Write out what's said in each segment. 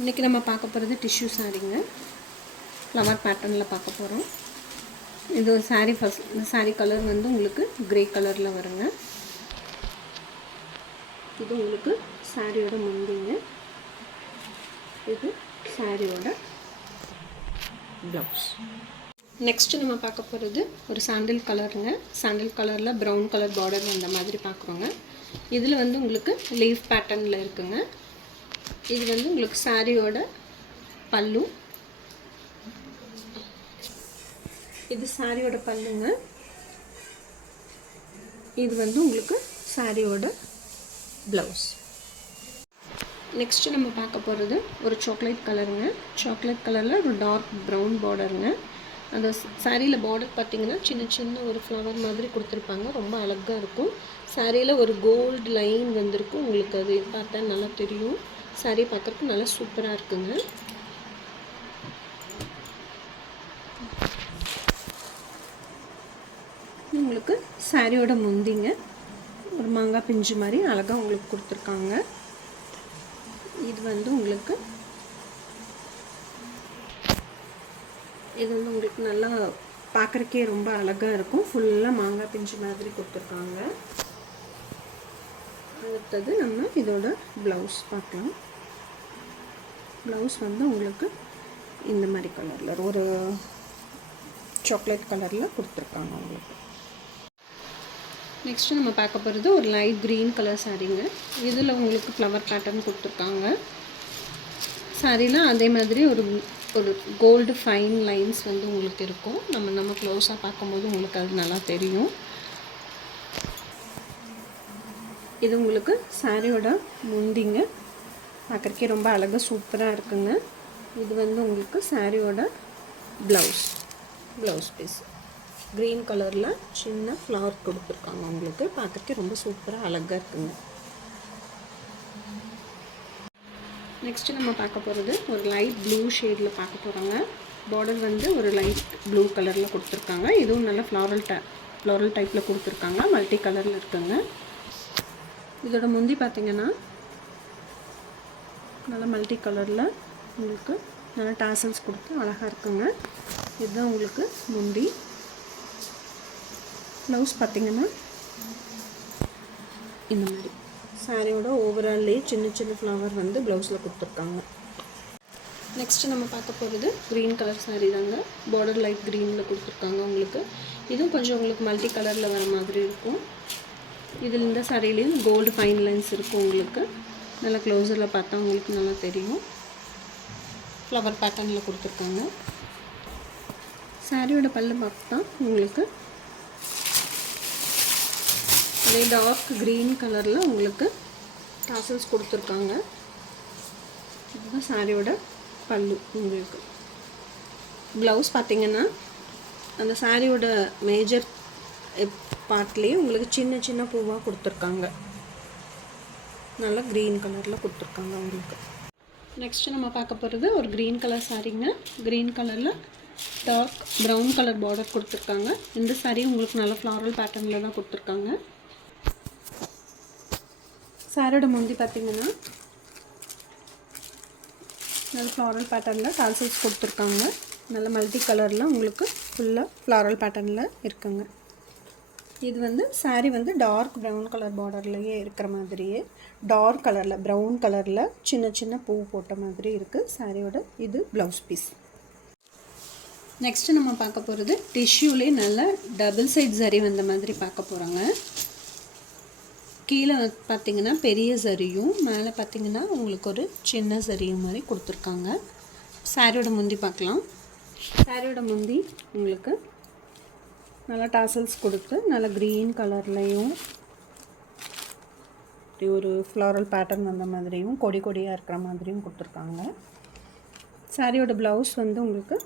இன்றைக்கி நம்ம பார்க்க போகிறது டிஷ்யூ சாரீங்க. ஃப்ளவர் பேட்டர்னில் பார்க்க போகிறோம். இது ஒரு சாரீ. ஃபஸ்ட் இந்த சாரீ கலர் வந்து உங்களுக்கு க்ரே கலரில் வருங்க. இது உங்களுக்கு சாரியோட முந்திங்க. இது சாரியோட ப்ளவுஸ். நெக்ஸ்ட்டு நம்ம பார்க்க போகிறது ஒரு சாண்டில் கலருங்க. சாண்டில் கலரில் ப்ரௌன் கலர் பார்டர் அந்த மாதிரி பார்க்குறோங்க. இதில் வந்து உங்களுக்கு லீஃப் பேட்டர்னில் இருக்குங்க. இது வந்து உங்களுக்கு சாரியோட பல்லு. இது சாரியோட பல்லுங்க. இது வந்து உங்களுக்கு சாரியோட ப்ளவுஸ். நெக்ஸ்ட்டு நம்ம பார்க்க போகிறது ஒரு சாக்லேட் கலருங்க. சாக்லேட் கலரில் ஒரு டார்க் ப்ரௌன் பார்டருங்க. அந்த சாரியில் பார்டர் பார்த்திங்கன்னா சின்ன சின்ன ஒரு ஃப்ளவர் மாதிரி கொடுத்துருப்பாங்க. ரொம்ப அழகாக இருக்கும். சாரியில் ஒரு கோல்டு லைன் வந்திருக்கும். உங்களுக்கு அது பார்த்தா நல்லா தெரியும். சாரி பார்க்குறதுக்கு நல்லா சூப்பராக இருக்குங்க. உங்களுக்கு சாரியோட முந்திங்க. ஒரு மாங்காய் பிஞ்சு மாதிரி அழகாக உங்களுக்கு கொடுத்துருக்காங்க. இது வந்து உங்களுக்கு நல்லா பார்க்குறக்கே ரொம்ப அழகாக இருக்கும். ஃபுல்லாக மாங்காய் பிஞ்சு மாதிரி கொடுத்துருக்காங்க. அடுத்தது நம்ம இதோட ப்ளவுஸ் பார்க்கலாம். ப்ளவுஸ் வந்து உங்களுக்கு இந்த மாதிரி கலரில் ஒரு சாக்லேட் கலரில் கொடுத்துருக்காங்க உங்களுக்கு. நெக்ஸ்ட்டு நம்ம பார்க்க போகிறது ஒரு லைட் க்ரீன் கலர் சாரீங்க. இதில் உங்களுக்கு ஃப்ளவர் பேட்டர்ன் கொடுத்துருக்காங்க. சாரியில் அதே மாதிரி ஒரு கோல்டு ஃபைன் லைன்ஸ் வந்து உங்களுக்கு இருக்கும். நம்ம க்ளோஸாக பார்க்கும்போது உங்களுக்கு அது நல்லா தெரியும். இது உங்களுக்கு சாரியோட முந்திங்க. பார்க்குறக்கே ரொம்ப அழகாக சூப்பராக இருக்குங்க. இது வந்து உங்களுக்கு சாரியோட ப்ளவுஸ் பீஸ். க்ரீன் கலரில் சின்ன ஃப்ளவர் கொடுத்துருக்காங்க உங்களுக்கு. பார்க்குறக்கே ரொம்ப சூப்பராக அழகாக இருக்குங்க. நெக்ஸ்ட்டு நம்ம பார்க்க போகிறது ஒரு லைட் ப்ளூ ஷேடில் பார்க்க போகிறோங்க. பார்டர் வந்து ஒரு லைட் ப்ளூ கலரில் கொடுத்துருக்காங்க. இதுவும் நல்ல ஃப்ளாரல் டைப்பில் கொடுத்துருக்காங்க. மல்டி கலரில் இருக்குங்க. இதோட முந்தி பார்த்திங்கன்னா நல்லா மல்டி கலரில் உங்களுக்கு நல்லா டாசல்ஸ் கொடுத்து அழகாக இருக்குங்க. இதுதான் உங்களுக்கு முந்தி. ப்ளவுஸ் பார்த்திங்கன்னா இந்த மாதிரி சாரியோட ஓவரால்லே சின்ன சின்ன ஃப்ளவர் வந்து ப்ளவுஸில் கொடுத்துருக்காங்க. நெக்ஸ்ட்டு நம்ம பார்க்க போகிறது க்ரீன் கலர் சாரீ தாங்க. பார்டர் லைட் க்ரீனில் கொடுத்துருக்காங்க உங்களுக்கு. இதுவும் கொஞ்சம் உங்களுக்கு மல்டி கலரில் வர மாதிரி இருக்கும். இதில் இந்த சாரிலையும் கோல்டு ஃபைன் லைன்ஸ் இருக்கும் உங்களுக்கு. நல்லா க்ளோஸரில் பார்த்தா உங்களுக்கு நல்லா தெரியும். ஃப்ளவர் பேட்டர்னில் கொடுத்துருக்காங்க. சாரியோட பல்லு பார்த்தா உங்களுக்கு அதே டார்க் க்ரீன் கலரில் உங்களுக்கு டாசல்ஸ் கொடுத்துருக்காங்க. இதுதான் சாரியோட பல்லு. உங்களுக்கு ப்ளவுஸ் பார்த்திங்கன்னா அந்த சாரியோட மேஜர் பார்ட்லேயே உங்களுக்கு சின்ன சின்ன பூவாக கொடுத்துருக்காங்க. நல்லா க்ரீன் கலரில் கொடுத்துருக்காங்க உங்களுக்கு. நெக்ஸ்ட்டு நம்ம பார்க்க போகிறது ஒரு க்ரீன் கலர் சாரீங்க. க்ரீன் கலரில் டார்க் ப்ரௌன் கலர் பார்டர் கொடுத்துருக்காங்க. இந்த சாரீ உங்களுக்கு நல்ல ஃப்ளாரல் பேட்டர்னில் தான் கொடுத்துருக்காங்க. சாரியோட முந்தி பார்த்திங்கன்னா நல்ல ஃப்ளாரல் பேட்டர்னில் டால்சல்ஸ் கொடுத்துருக்காங்க. நல்ல மல்டி கலரில் உங்களுக்கு ஃபுல்லாக ஃப்ளாரல் பேட்டர்னில் இருக்குங்க. இது வந்து சாரீ வந்து டார்க் ப்ரௌன் கலர் பார்டர்லேயே இருக்கிற மாதிரியே டார்க் கலரில் ப்ரௌன் கலரில் சின்ன சின்ன பூ போட்ட மாதிரி இருக்குது சாரியோட. இது ப்ளவுஸ் பீஸ். நெக்ஸ்ட்டு நம்ம பார்க்க போகிறது டிஷ்யூலே நல்ல டபுள் சைட் சரி வந்த மாதிரி பார்க்க போகிறோங்க. கீழே பார்த்திங்கன்னா பெரிய சரியும் மேலே பார்த்திங்கன்னா உங்களுக்கு ஒரு சின்ன சரியும் மாதிரி கொடுத்துருக்காங்க. சாரியோட முந்தி பார்க்கலாம். சாரியோட முந்தி உங்களுக்கு நல்லா டாசல்ஸ் கொடுத்து நல்ல க்ரீன் கலர்லேயும் ஒரு ஃப்ளாரல் பேட்டர்ன் வந்த மாதிரியும் கொடியாக இருக்கிற மாதிரியும் கொடுத்துருக்காங்க. சாரியோட ப்ளவுஸ் வந்து உங்களுக்கு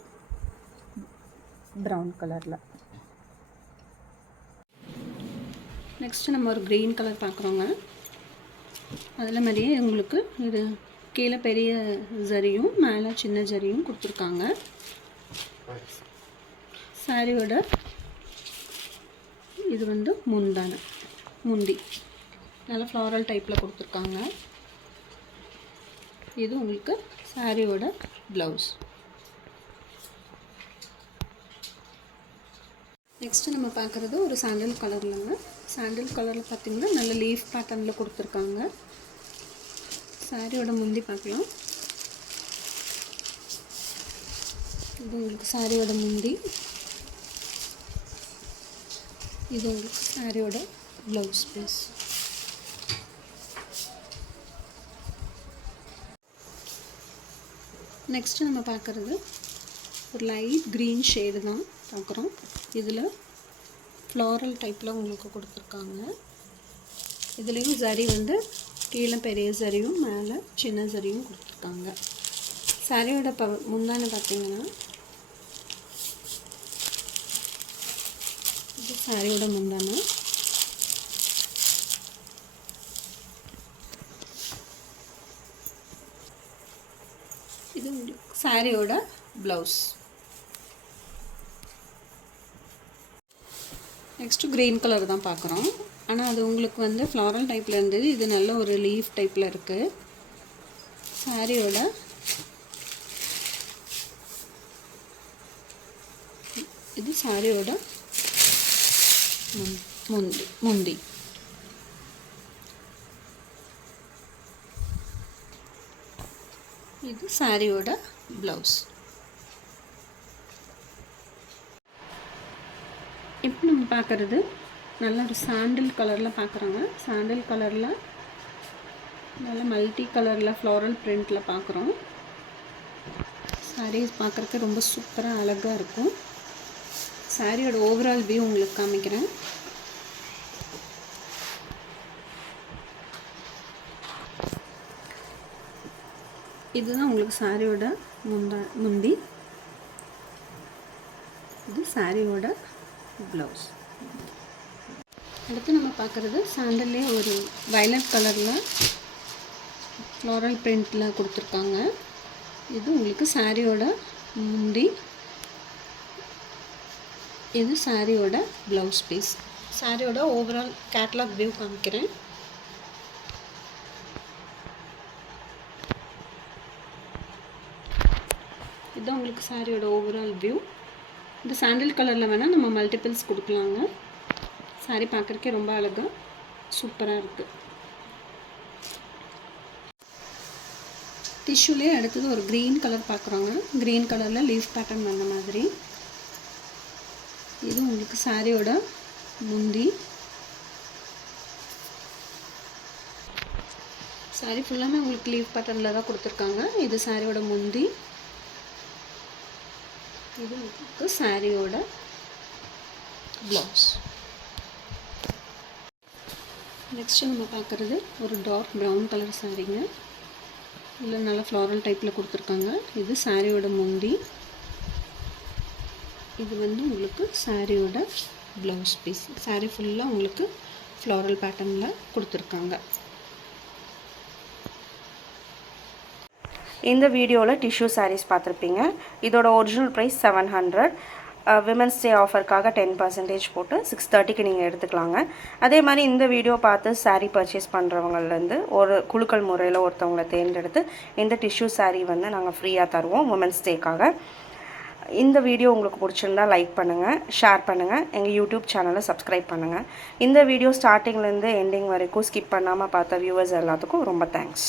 ப்ரௌன் கலரில். நெக்ஸ்ட்டு நம்ம ஒரு க்ரீன் கலர் பார்க்குறோங்க. அதில் மாதிரியே உங்களுக்கு இது கீழே பெரிய ஜரியும் மேலே சின்ன ஜரியும் கொடுத்துருக்காங்க. சாரியோட இது வந்து முந்தி நல்ல ஃப்ளாரல் டைப்பில் கொடுத்துருக்காங்க. இது உங்களுக்கு சாரியோட ப்ளவுஸ். நெக்ஸ்ட்டு நம்ம பார்க்குறது ஒரு சாண்டில் கலர்லங்க. சாண்டில் கலரில் பார்த்திங்கன்னா நல்ல லீஃப் பேட்டர்னில் கொடுத்துருக்காங்க. சாரியோட முந்தி பார்க்கலாம். இது உங்களுக்கு சாரியோட முந்தி. இது உங்களுக்கு சாரியோட ப்ளவுஸ் பீஸ். நெக்ஸ்ட்டு நம்ம பார்க்குறது ஒரு லைட் க்ரீன் ஷேடு தான் பார்க்குறோம். இதில் ஃப்ளாரல் டைப்பில் உங்களுக்கு கொடுத்துருக்காங்க. இதுலேயும் சரி வந்து கீழே பெரிய சரியும் மேலே சின்ன சரியும் கொடுத்துருக்காங்க. சாரியோட முந்தானை பார்த்திங்கன்னா இது சாரியோட முந்தானை. இது சாரியோட ப்ளவுஸ். நெக்ஸ்ட்டு க்ரீன் கலர் தான் பார்க்குறோம். ஆனால் அது உங்களுக்கு வந்து ஃப்ளாரல் டைப்பில் இருந்தது. இது நல்ல ஒரு லீஃப் டைப்பில் இருக்குது. சாரியோட இது சாரியோட முந்தி. இது சாரியோட ப்ளவுஸ். இப்போ நம்ம பார்க்குறது நல்ல ஒரு சாண்டில் கலரில் பார்க்குறோங்க. சாண்டில் கலரில் நல்ல மல்டி கலரில் ஃப்ளாரல் பிரிண்டில் பார்க்குறோம். சாரீஸ் பார்க்குறதுக்கு ரொம்ப சூப்பராக அழகாக இருக்கும். சாரியோட ஓவரால் வியூ உங்களுக்கு காமிக்கிறேன். இதுதான் உங்களுக்கு சாரியோட முந்தி. இது சாரியோட ப்ளவுஸ். அடுத்து நம்ம பார்க்குறது சாண்டல்லே ஒரு வயலட் கலரில் ஃப்ளாரல் பிரிண்டில் கொடுத்துருக்காங்க. இது உங்களுக்கு சாரியோட முந்தி. இது சாரியோட ப்ளவுஸ் பீஸ். சாரியோட ஓவரால் கேட்லாக் வியூ காமிக்கிறேன். இதுதான் உங்களுக்கு சாரியோட ஓவரால் வியூ. இந்த சாண்டில் கலரில் வேணால் நம்ம மல்டிபிள்ஸ் கொடுக்கலாங்க. சாரி பார்க்குறக்கே ரொம்ப அழகாக சூப்பராக இருக்குது. டிஷ்யூலே அடுத்தது ஒரு க்ரீன் கலர் பார்க்குறோங்க. க்ரீன் கலரில் லீஃப் பேட்டர்ன் வந்த மாதிரி. இது உங்களுக்கு சாரியோட முந்தி. சாரி ஃபுல்லாமே உங்களுக்கு லீஃப் பேட்டர்னில் தான் கொடுத்துருக்காங்க. இது சாரியோட முந்தி. இது உங்களுக்கு சாரியோட ப்ளவுஸ். நெக்ஸ்ட்டு நம்ம பார்க்குறது ஒரு டார்க் ப்ரௌன் கலர் சாரீங்க. இதில் நல்லா ஃப்ளாரல் டைப்பில் கொடுத்துருக்காங்க. இது சாரியோட முந்தி. இது வந்து உங்களுக்கு சாரியோட ப்ளவுஸ் பீஸ். சாரி ஃபுல்லாக உங்களுக்கு ஃப்ளாரல் பேட்டர்னில் கொடுத்துருக்காங்க. இந்த வீடியோவில் டிஷ்யூ சாரீஸ் பார்த்துருப்பீங்க. இதோட ஒரிஜினல் ப்ரைஸ் 700. விமென்ஸ் டே ஆஃபருக்காக 10% போட்டு 630க்கு நீங்கள் எடுத்துக்கலாங்க. அதே மாதிரி இந்த வீடியோ பார்த்து சாரீ பர்ச்சேஸ் பண்ணுறவங்கலேருந்து ஒரு குழுக்கள் முறையில் ஒருத்தவங்களை தேர்ந்தெடுத்து இந்த டிஷ்யூ சாரீ வந்து நாங்கள் ஃப்ரீயாக தருவோம் விமென்ஸ் டேக்காக. இந்த வீடியோ உங்களுக்கு பிடிச்சிருந்தால் லைக் பண்ணுங்கள், ஷேர் பண்ணுங்கள், எங்கள் யூடியூப் சேனலை சப்ஸ்கிரைப் பண்ணுங்கள். இந்த வீடியோ ஸ்டார்டிங்லேருந்து எண்டிங் வரைக்கும் ஸ்கிப் பண்ணாமல் பார்த்த வியூவர்ஸ் எல்லாத்துக்கும் ரொம்ப தேங்க்ஸ்.